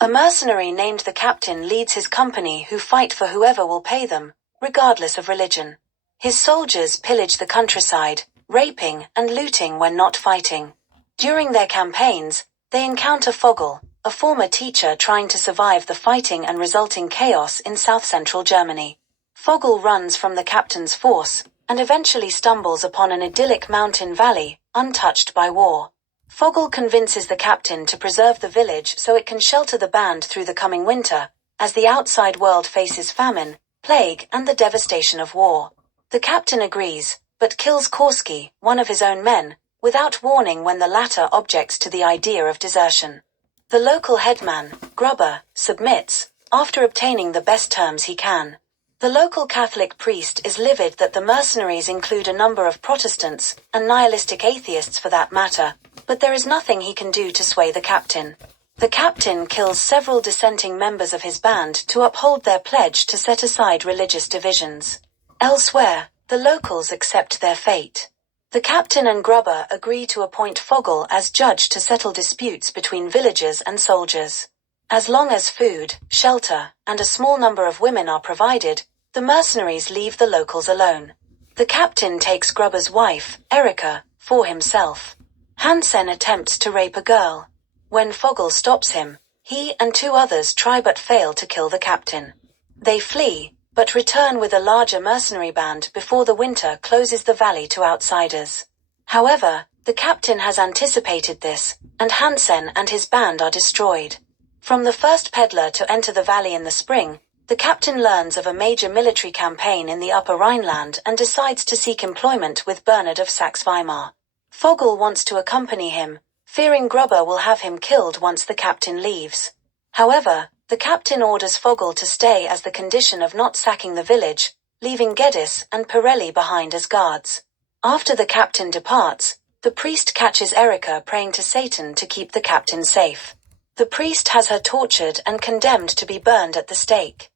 A mercenary named the captain leads his company who fight for whoever will pay them, regardless of religion. His soldiers pillage the countryside, raping and looting when not fighting. During their campaigns, they encounter Fogel, a former teacher trying to survive the fighting and resulting chaos in south-central Germany. Fogel runs from the captain's force, and eventually stumbles upon an idyllic mountain valley, untouched by war. Fogel convinces the captain to preserve the village so it can shelter the band through the coming winter, as the outside world faces famine, plague, and the devastation of war. The captain agrees, but kills Korski, one of his own men, without warning when the latter objects to the idea of desertion. The local headman, Grubber, submits, after obtaining the best terms he can. The local Catholic priest is livid that the mercenaries include a number of Protestants, and nihilistic atheists for that matter, but there is nothing he can do to sway the captain. The captain kills several dissenting members of his band to uphold their pledge to set aside religious divisions. Elsewhere, the locals accept their fate. The captain and Grubber agree to appoint Fogel as judge to settle disputes between villagers and soldiers. As long as food, shelter, and a small number of women are provided, the mercenaries leave the locals alone. The captain takes Grubber's wife, Erika, for himself. Hansen attempts to rape a girl. When Fogel stops him, he and 2 others try but fail to kill the captain. They flee, but return with a larger mercenary band before the winter closes the valley to outsiders. However, the captain has anticipated this, and Hansen and his band are destroyed. From the first peddler to enter the valley in the spring, the captain learns of a major military campaign in the Upper Rhineland and decides to seek employment with Bernard of Saxe-Weimar. Fogel wants to accompany him, fearing Grubber will have him killed once the captain leaves. However, the captain orders Fogel to stay as the condition of not sacking the village, leaving Geddes and Pirelli behind as guards. After the captain departs, the priest catches Erika praying to Satan to keep the captain safe. The priest has her tortured and condemned to be burned at the stake.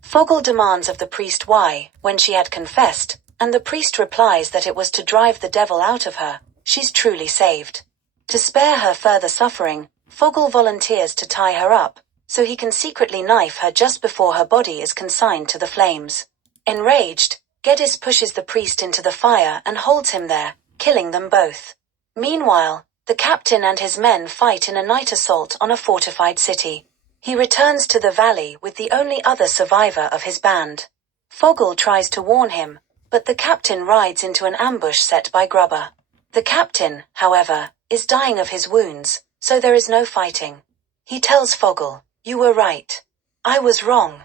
Fogel demands of the priest why, when she had confessed, and the priest replies that it was to drive the devil out of her, she's truly saved. To spare her further suffering, Fogel volunteers to tie her up, so he can secretly knife her just before her body is consigned to the flames. Enraged, Geddes pushes the priest into the fire and holds him there, killing them both. Meanwhile, the captain and his men fight in a night assault on a fortified city. He returns to the valley with the only other survivor of his band. Fogel tries to warn him, but the captain rides into an ambush set by Grubber. The captain, however, is dying of his wounds, so there is no fighting. He tells Fogel, "You were right. I was wrong."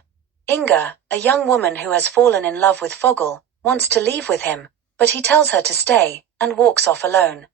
Inga, a young woman who has fallen in love with Fogel, wants to leave with him, but he tells her to stay, and walks off alone.